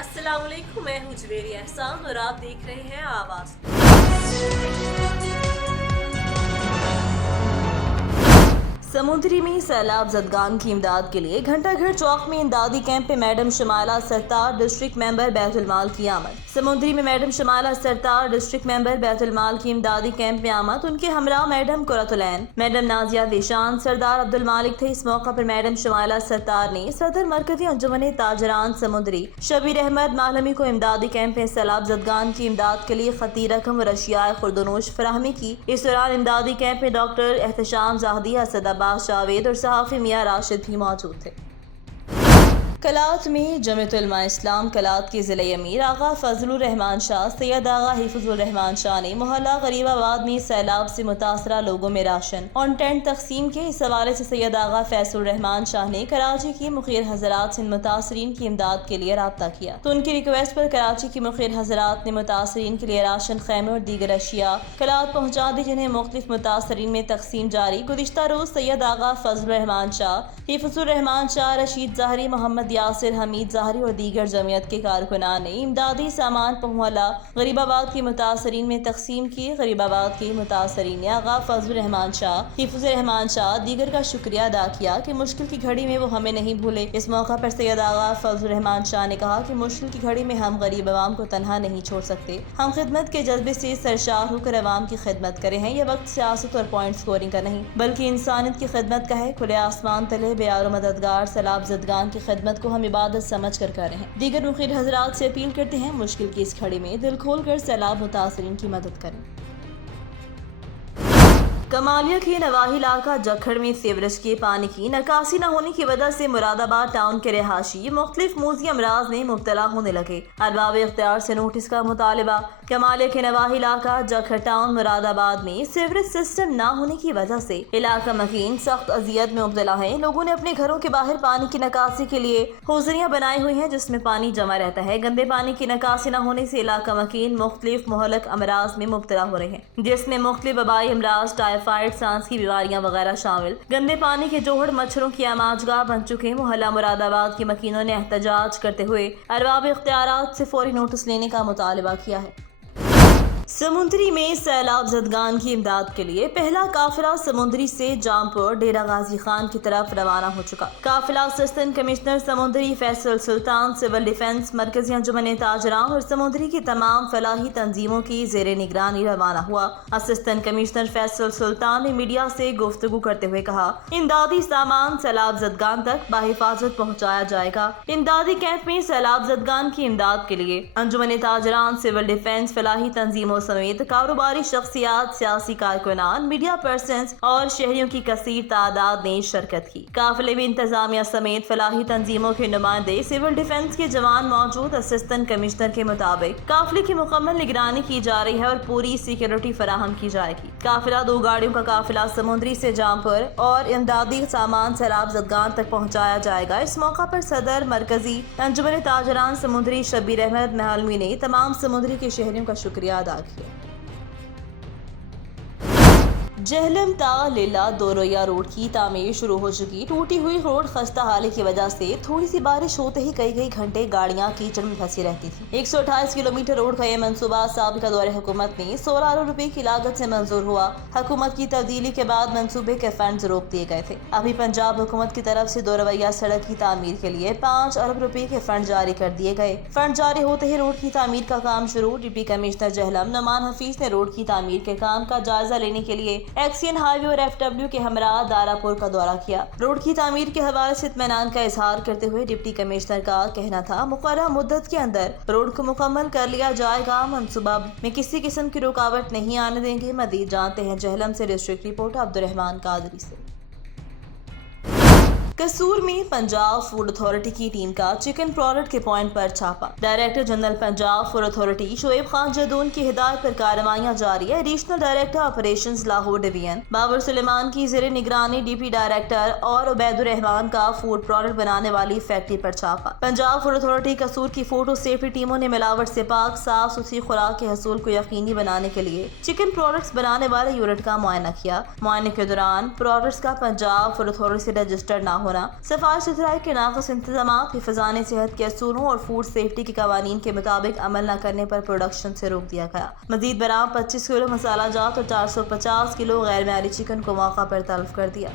अस्सलाम वालेकुम, मैं हूँ जवेरी एहसान और आप देख रहे हैं आवाज़। समुद्री में सैलाब जदगान की इमदाद के लिए घंटाघर चौक में इमदादी कैंप पे मैडम शमाला सरतार डिस्ट्रिक्ट मेंबर बैतुल माल की आमद। समुद्री में मैडम शमाला सरतार डिस्ट्रिक्ट मेंबर बैतुल माल की इमदादी कैंप में आमद। उनके हमरा मैडम कुरतुलैन, मैडम नाजिया देशान, सरदार अब्दुल मालिक थे। इस मौका पर मैडम शमाला सरतार ने सदर मरकजी अंजुमन ताजरान समुद्री शबीर अहमद मालमी को इमदादी कैंप में सैलाब जदगान की इमदाद के लिए खती रकम और अशिया खुर्दनोश फराहमी की। इस दौरान इमदादी कैंप में डॉक्टर एहतशाम जाहदी, असद जावेद और सहाफी मियां राशिद भी मौजूद थे। कलात में जमीयत उलमा इस्लाम कलात के ज़िले अमीर आगा फजलुर रहमान शाह, सैयद आगा हिफजुर रहमान शाह ने मोहल्ला गरीबाबाद में सैलाब से मुतासरा लोगों में राशन ऑन टेंट तकसीम के। इस हवाले से सैयद आगा फैसुल रहमान शाह ने कराची की मुखिर हजरात से मुतासरीन की इमदाद के लिए रब्ता किया, तो उनकी रिक्वेस्ट पर कराची की मुखिर हजरात ने मुतासरीन के लिए राशन, खैमे और दीगर अशिया कलात पहुँचा दी, जिन्हें मुख्तलिफ मुतासरीन में तकसीम जारी। गुज़िश्ता रोज सैयद आगा फजलुर रहमान शाह, हिफजुर रहमान शाह, रशीद ज़ाहरी, मोहम्मद यासिर, हमीद ज़ाहरी और दीगर जमीयत के कारकुनान ने इमदादी सामान मोहल्ला गरीबाबाद के मुतासरीन में तकसीम किए। गरीबाबाद के मुतासरीन ने आगा फजलुर रहमान शाह, हिफजुर रहमान शाह दीगर का शुक्रिया अदा किया कि मुश्किल की घड़ी में वो हमें नहीं भूले। इस मौका पर सैयद आगा फजलुर रहमान शाह ने कहा कि मुश्किल की घड़ी में हम गरीब अवाम को तनहा नहीं छोड़ सकते। हम खिदमत के जज्बे से सरशार होकर अवाम की खिदमत करें हैं। यह वक्त सियासत और पॉइंट स्कोरिंग का नहीं बल्कि इंसानियत की खिदमत का है। खुले आसमान तले बेयार मददगार सैलाब जदगान की खिदमत को हम इबादत समझ कर रहे हैं। दीगर मुखिर हजरात से अपील करते हैं मुश्किल की इस घड़ी में दिल खोल कर सैलाब मुतासरीन की मदद करें। कमालिया के नवाही इलाका जखड़ में सीवरेज के पानी की निकासी न होने की वजह से मुरादाबाद टाउन के रहायशी मुख्तलिफ मूजी अमराज में मुब्तला होने लगे। अरबाब इख्तियार से नोटिस का मुतालबा। कमालिया के नवाही इलाका जखड़ टाउन मुरादाबाद में सीवरेज सिस्टम न होने की वजह से इलाका मकीन सख्त अजियत में मुब्तला है। लोगों ने अपने घरों के बाहर पानी की निकासी के लिए हौजरियां बनाई हुई हैं, जिसमें पानी जमा रहता है। गंदे पानी की निकासी न होने से इलाका मकीन मुख्तलिफ मुहलक अमराज में मुब्तला हो रहे हैं, जिसमें मुख्तलिफ वबाई अमराज, टाइफाइड, सांस की बीमारियां वगैरह शामिल। गंदे पानी के जोहड़ मच्छरों की आमाजगाह बन चुके। मोहल्ला मुरादाबाद के मकीनों ने एहतजाज करते हुए अरबाब इख्तियारात से फौरी नोटिस लेने का मुतालबा किया है। समुद्री में सैलाब जदगान की इमदाद के लिए पहला काफिला समुद्री से जामपुर डेरा गाजी खान की तरफ रवाना हो चुका। काफिला असिस्टेंट कमिश्नर समुद्री फैसल सुल्तान, सिविल डिफेंस, मरकजी अंजुमन ताजरान और समुद्री की तमाम फलाही तंजीमों की जेर निगरानी रवाना हुआ। असिस्टेंट कमिश्नर फैसल सुल्तान ने मीडिया से गुफ्तगू करते हुए कहा, इमदादी सामान सैलाब जदगान तक बाहिफाजत पहुँचाया जाएगा। इमदादी कैंप में सैलाब जदगान की इमदाद के लिए अंजुमन ताजरान, सिविल डिफेंस, फलाही तंजीमों समेत कारोबारी शख्सियात, सियासी कारकुनान, मीडिया पर्सन्स और शहरियों की कसीर तादाद ने शिरकत की। काफिले में इंतजामिया समेत फलाही तंजीमों के नुमाइंदे, सिविल डिफेंस के जवान मौजूद। असिस्टेंट कमिश्नर के मुताबिक काफिले की मुकम्मल निगरानी की जा रही है और पूरी सिक्योरिटी फराहम की जाएगी। काफिला 2 गाड़ियों का काफिला समुद्री से जामपुर और इमदादी सामान सैलाब जदगान तक पहुँचाया जाएगा। इस मौका पर सदर मरकजी अंजुमन ताजरान समुद्री शबीर अहमद महलमी ने तमाम समुद्री के शहरियों का शुक्रिया अदा किया। जहलम ता लीला दोरैया रोड की तामीर शुरू हो चुकी। टूटी हुई रोड खस्ता हाली की वजह से थोड़ी सी बारिश होते ही कई घंटे गाड़ियां कीचड़ में फंसी रहती थी। 128 किलोमीटर रोड का यह मंसूबा साबिका दौरे हुकूमत में 16 अरब रुपए की लागत से मंजूर हुआ। हुकूमत की तब्दीली के बाद मंसूबे के फंड रोक दिए गए थे। अभी पंजाब हुकूमत की तरफ से दोरैया सड़क की तामीर के लिए 5 अरब रुपए के फंड जारी कर दिए गए। फंड जारी होते ही रोड की तामीर का काम शुरू। डिप्टी कमिश्नर जहलम नुमान हफीज ने रोड की तामीर के काम का जायजा लेने के लिए एक्सियन हाईवे और FW के हमरा दारापुर का दौरा किया। रोड की तामीर के हवाले से इत्मीनान का इजहार करते हुए डिप्टी कमिश्नर का कहना था, मुकर्रर मुद्दत के अंदर रोड को मुकम्मल कर लिया जाएगा। मंसूबा में किसी किस्म की रुकावट नहीं आने देंगे। मजीद जानते हैं जहलम से डिस्ट्रिक्ट रिपोर्टर अब्दुर्रहमान कादरी से। कसूर में पंजाब फूड अथॉरिटी की टीम का चिकन प्रोडक्ट के पॉइंट पर छापा। Director general Punjab food authority Shoaib Khan Jadoon की हिदायत पर कार्रवाइयां जारी है। Additional director operations Lahore division Babar Suleman की जेर निगरानी डिप्टी डायरेक्टर और उबैदुर रहमान का फूड प्रोडक्ट बनाने वाली फैक्ट्री पर छापा। पंजाब फूड अथॉरिटी कसूर की फूड सेफ्टी टीमों ने मिलावट से पाक साफ सुथरी खुराक के हसूल को यकीनी बनाने के लिए चिकन प्रोडक्ट्स बनाने वाले यूनिट का मुआयना किया। मुआयने के दौरान प्रोडक्ट्स का पंजाब फूड अथॉरिटी से रजिस्टर्ड न ہونا, صفائی ستھرائی کے ناقص انتظامات, حفظان صحت کے اصولوں اور فوڈ سیفٹی کے قوانین کے مطابق عمل نہ کرنے پر پروڈکشن سے روک دیا گیا. مزید برآں 25 کلو مسالہ جات اور 450 کلو غیر معیاری چکن کو موقع پر تلف کر دیا.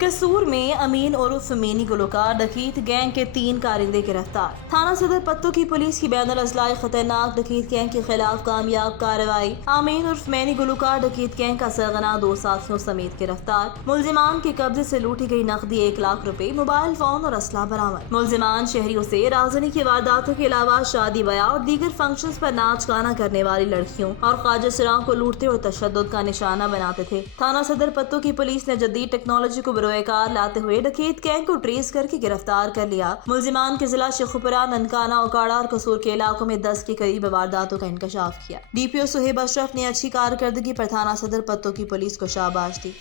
قصور میں امین عرف مینی گلوکار ڈکیت گینگ کے 3 کارندے گرفتار. تھانہ صدر پتو کی پولیس کی بین الاضلاعی خطرناک ڈکیت گینگ کے خلاف کامیاب کارروائی. امین عرف مینی گلوکار ڈکیت گینگ کا سرغنہ 2 ساتھیوں سمیت گرفتار. ملزمان کے قبضے سے لوٹی گئی نقدی 1 لاکھ روپے, موبائل فون اور اسلحہ برآمد. ملزمان شہریوں سے رازنی کی وارداتوں کے علاوہ شادی بیاہ اور دیگر فنکشنز پر ناچ گانا کرنے والی لڑکیوں اور خواجہ سراں کو لوٹتے اور تشدد کا نشانہ بناتے تھے. تھانہ صدر پتو کی پولیس نے جدید ٹیکنالوجی کو کار لاتے ہوئے ڈکیت گینگ کو ٹریس کر کے گرفتار کر لیا. ملزمان کے ضلع شیخوپورہ, ننکانہ, اوکاڑا اور قصور کے علاقوں میں 10 کے قریب وارداتوں کا انکشاف کیا. ڈی پی او صہیب اشرف نے اچھی کارکردگی پر تھانہ صدر پتو کی پولیس کو شاباش دی.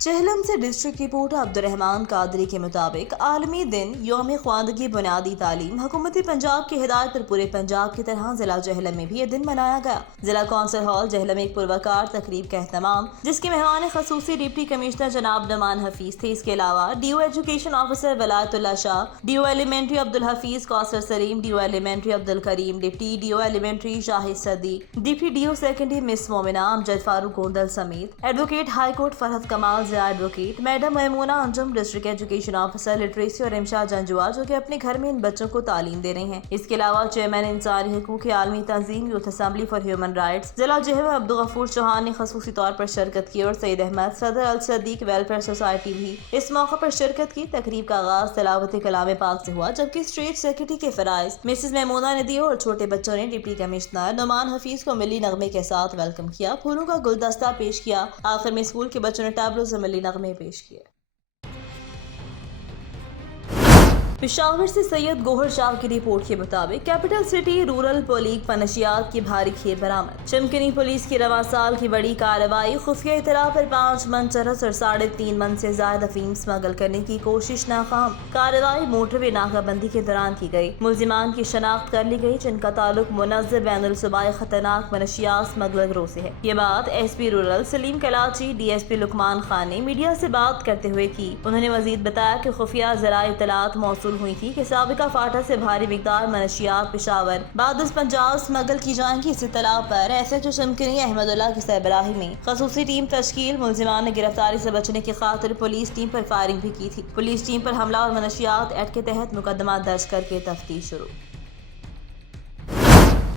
چہلم سے ڈسٹرکٹ رپورٹر عبدالرحمان قادری کے مطابق عالمی دن یوم خواندگی بنیادی تعلیم حکومت پنجاب کی ہدایت پر پورے پنجاب کی طرح ضلع جہلم میں بھی یہ دن منایا گیا. ضلع کونسل ہال جہلم ایک پروکار تقریب کا اہتمام, جس کے مہمان خصوصی ڈپٹی کمشنر جناب نعمان حفیظ تھے. اس کے علاوہ D O education officer Wilayat Ullah Shah, D O elementary Abdul Hafeez Kausar Saleem, D O elementary Abdul Karim, deputy D O elementary Shahid Siddique, deputy D O secondary miss Momina Amjad Farooq Gondal سمیت advocate high court Farhat Kamal advocate madam Maimoona Anjum, district education officer literacy اور امشا جنجوا, جو کہ اپنے گھر میں ان بچوں کو تعلیم دے رہے ہیں. اس کے علاوہ چیئرمین انسانی حقوق عالمی تنظیم youth assembly for human rights ضلع جہلم عبدالغفور چوہان نے خصوصی طور پر شرکت کی اور سید احمد صدر الصدیق ویلفیئر سوسائٹی بھی اس موقع پر شرکت کی. تقریب کا آغاز تلاوت کلام پاک سے ہوا, جبکہ اسٹیٹ سیکرٹری کے فرائض مسز میمونہ نے دیے اور چھوٹے بچوں نے ڈپٹی کمشنر نعمان حفیظ کو ملی نغمے کے ساتھ ویلکم کیا, پھولوں کا گلدستہ پیش کیا. آخر میں اسکول کے بچوں نے ٹیبلو سے ملی نغمے پیش کیے. پشاور سے سید گوہر شاہ کی رپورٹ کے مطابق کیپٹل سٹی رورل پولیگ منشیات کی بھاری کھیر برآمد. چمکنی پولیس کی رواں سال کی بڑی کارروائی. خفیہ اطلاع پر 5 من چرس اور 3.5 من سے زائد افیم اسمگل کرنے کی کوشش ناکام. کارروائی موٹر وے ناکہ بندی کے دوران کی گئی. ملزمان کی شناخت کر لی گئی, جن کا تعلق منظر بین الصوبائی خطرناک منشیات اسمگلر گروہ سے ہے. یہ بات ایس پی رورل سلیم کلاچی ڈی ایس پی لقمان خان نے میڈیا سے بات کرتے ہوئے کی. انہوں نے مزید بتایا کہ خفیہ ذرائع اطلاعات موصول ہوئی تھی کہ سابقہ فاٹا سے بھاری مقدار منشیات پشاور بادس پنجاب اسمگل کی جائیں گی. اس اطلاع پر S H O Chamkani Ahmad اللہ کی سربراہی میں خصوصی ٹیم تشکیل. ملزمان نے گرفتاری سے بچنے کی خاطر پولیس ٹیم پر فائرنگ بھی کی تھی. پولیس ٹیم پر حملہ اور منشیات ایکٹ کے تحت مقدمہ درج کر کے تفتیش شروع.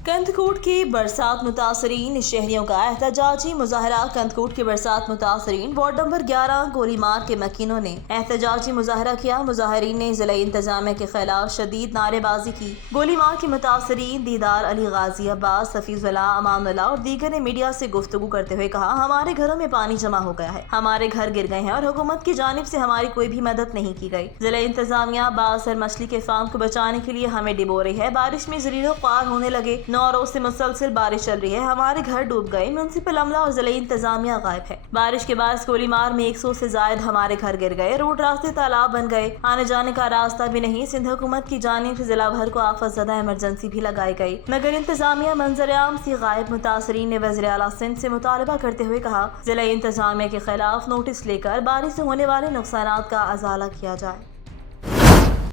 کندکوٹ کے برسات متاثرین شہریوں کا احتجاجی مظاہرہ. کندکوٹ کے برسات متاثرین وارڈ نمبر 11 گولی مار کے مکینوں نے احتجاجی مظاہرہ کیا. مظاہرین نے ضلع انتظامیہ کے خلاف شدید نعرے بازی کی. گولی مار کے متاثرین دیدار علی غازی, عباس, حفیظ اللہ, امان اللہ اور دیگر نے میڈیا سے گفتگو کرتے ہوئے کہا, ہمارے گھروں میں پانی جمع ہو گیا ہے, ہمارے گھر گر گئے ہیں اور حکومت کی جانب سے ہماری کوئی بھی مدد نہیں کی گئی. ضلع انتظامیہ باسر مچھلی کے فارم کو بچانے کے لیے ہمیں ڈبو رہی ہے. بارش میں زلیل و خوار ہونے لگے. 9 روز سے مسلسل بارش چل رہی ہے, ہمارے گھر ڈوب گئے. میونسپل عملہ اور ضلع انتظامیہ غائب ہے. بارش کے باعث گولی مار میں 100 سے زائد ہمارے گھر گر گئے. روڈ راستے تالاب بن گئے, آنے جانے کا راستہ بھی نہیں. سندھ حکومت کی جانب سے ضلع بھر کو آفت زدہ ایمرجنسی بھی لگائی گئی, مگر انتظامیہ منظر عام سے غائب. متاثرین نے وزیر اعلیٰ سندھ سے مطالبہ کرتے ہوئے کہا, ضلع انتظامیہ کے خلاف نوٹس لے کر بارش سے ہونے والے نقصانات کا ازالہ کیا جائے.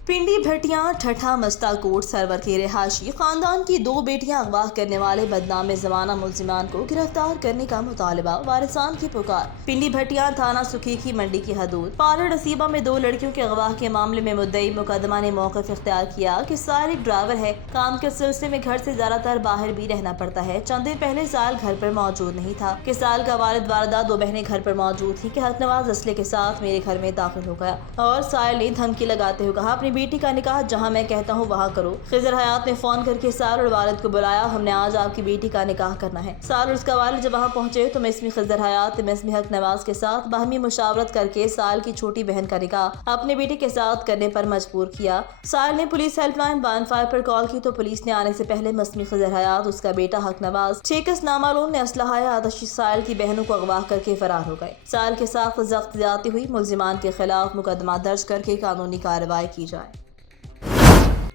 پنڈی بھٹیاں ٹھٹھا مستہ کوٹ سرور کے رہائشی خاندان کی 2 بیٹیاں اغوا کرنے والے بدنام زمانہ ملزمان کو گرفتار کرنے کا مطالبہ, وارثان کی پکار. پنڈی بھٹیاں تھانہ سکھیکی منڈی کی حدود پارڑ نصیبہ میں 2 لڑکیوں کے اغوا کے معاملے میں مدعی مقدمہ نے موقف اختیار کیا کہ سائل ایک ڈرائیور ہے, کام کے سلسلے میں گھر سے زیادہ تر باہر بھی رہنا پڑتا ہے. چند دن پہلے سائل گھر پر موجود نہیں تھا کہ سائل کا والد والدہ 2 بہنیں گھر پر موجود تھی کہ حق نواز اسلحے کے ساتھ میرے گھر میں داخل ہو گیا اور سائل نے دھمکی لگاتے ہوئے کہا, اپنی بیٹی کا نکاح جہاں میں کہتا ہوں وہاں کرو. خضر حیات نے فون کر کے سائل اور والد کو بلایا, ہم نے آج آپ کی بیٹی کا نکاح کرنا ہے. سائل اور اس کا والد جب وہاں پہنچے تو مسمی خضر حیات نے مسمی حق نواز کے ساتھ باہمی مشاورت کر کے سائل کی چھوٹی بہن کا نکاح اپنے بیٹے کے ساتھ کرنے پر مجبور کیا. سائل نے پولیس ہیلپ لائن 115 پر کال کی تو پولیس نے آنے سے پہلے مسمی خضر حیات, اس کا بیٹا حق نواز, 6 کس نامعلوم نے اسلحہ آتشی سائل کی بہنوں کو اغوا کر کے فرار ہو گئے. سائل کے ساتھ سخت زیادتی ہوئی, ملزمان کے خلاف مقدمہ درج کر کے قانونی کارروائی کی جائے.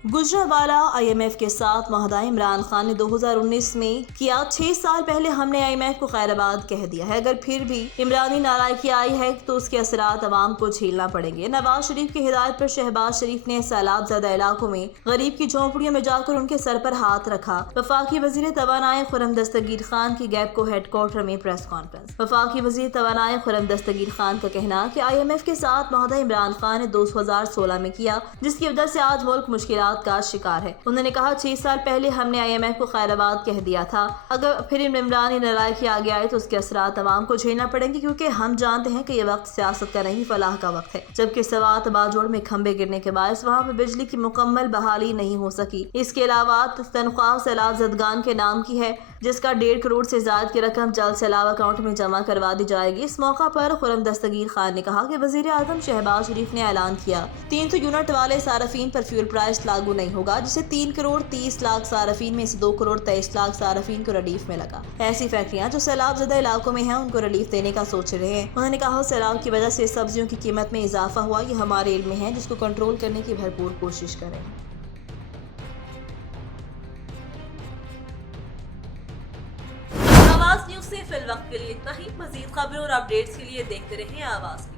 गुजरावाला IMF के साथ माहदा इमरान खान ने 2019 में किया। 6 साल पहले हमने IMF को खैराबाद कह दिया है। अगर फिर भी इमरानी नारायगी आई है तो उसके असरात अवाम को झेलना पड़ेंगे। नवाज शरीफ की हिदायत पर शहबाज शरीफ ने सैलाब ज़दा इलाकों में गरीब की झोंपड़ियों में जाकर उनके सर पर हाथ रखा। वफाकी वजीर तवानाई खुर्रम दस्तगीर खान की गैप को हेडक्वार्टर में प्रेस कॉन्फ्रेंस। वफाकी वजीर तवानाई खुर्रम दस्तगीर खान का कहना कि IMF के साथ माहदा इमरान खान ने 2016 में किया, जिसकी वजह से आज मुल्क मुश्किलात का शिकार है। उन्होंने कहा 6 साल पहले हमने IMF को खैराबाद कह दिया था। अगर फिर इमरानी नारायगी आगे आए तो उसके असरात अवाम को झेलना पड़ेंगे, क्योंकि हम जानते हैं कि ये वक्त सियासत का नहीं फलाह का वक्त है। जबकि सवात बाजोड़ में खंबे गिरने के बाद वहाँ पर बिजली की मुकम्मल बहाली नहीं हो सकी। इसके अलावा तनख्वाह सैलाब ज़दगान के नाम की है, जिसका 1.5 करोड़ से ज्यादा की रकम जल्द सैलाब अकाउंट में जमा करवा दी जाएगी। इस मौका पर खुर्रम दस्तगीर खान ने कहा कि वजीर आजम शहबाज शरीफ ने ऐलान किया 300 यूनिट वाले सारफीन पर फ्यूल प्राइस लागू नहीं होगा, जिसे 3 करोड़ 30 लाख सारफीन में से 2 करोड़ 23 लाख सारफीन को रिलीफ में लगा। ऐसी फैक्ट्रियां जो सैलाब ज़दा इलाकों में हैं उनको रिलीफ देने का सोच रहे हैं। उन्होंने कहा सैलाब की वजह से सब्जियों की कीमत में इजाफा हुआ, ये हमारे इल्म में है, जिसको कंट्रोल करने की भरपूर कोशिश करें। आवाज न्यूज से फिल वक्त के लिए इतना ही। मजीद खबरों और अपडेट्स के लिए देखते रहिए आवाज।